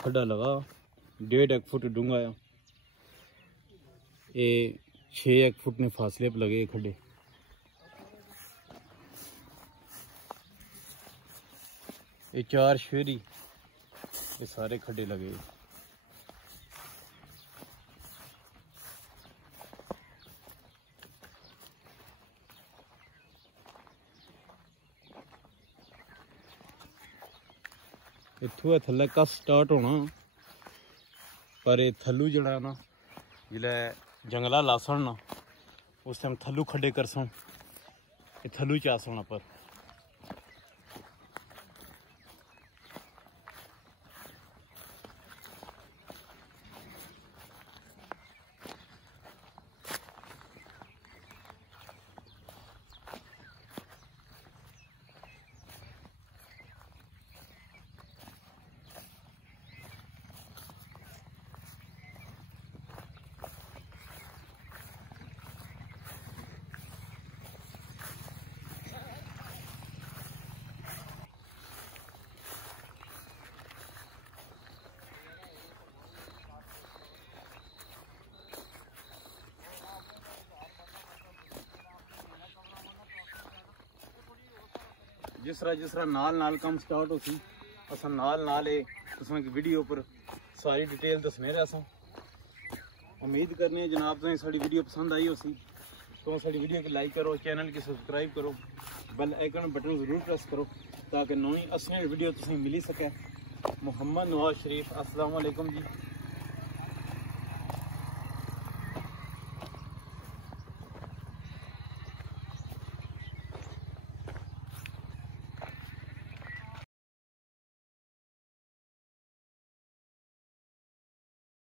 खड्डा लगा 1.5 फुट डूंगा है ये 6 फुट ने फासले पर लगे खड्डे। ये 4 शेरी ये सारे खड्डे लगे। इत्थों थल्ले कस स्टार्ट होना पर ये थल्लू जड़ा ना जिसलै जंगला लासन ना उस टाइम थल्लू खड्डे करसन ये थल्लू च आसन पर। जिस तरह नाल काम स्टार्ट हो सी अस नाल तुसें वीडियो पर सारी डिटेल दसने रहे। उम्मीद करने जनाब तुसें साड़ी वीडियो पसंद आई हो सी तो साड़ी वीडियो को लाइक करो, चैनल की सब्सक्राइब करो, बेल आइकन बटन ज़रूर प्रेस करो ताकि नई असली वीडियो तुसें मिली सके। मोहम्मद नवाज शरीफ, अस्सलाम वालेकुम जी।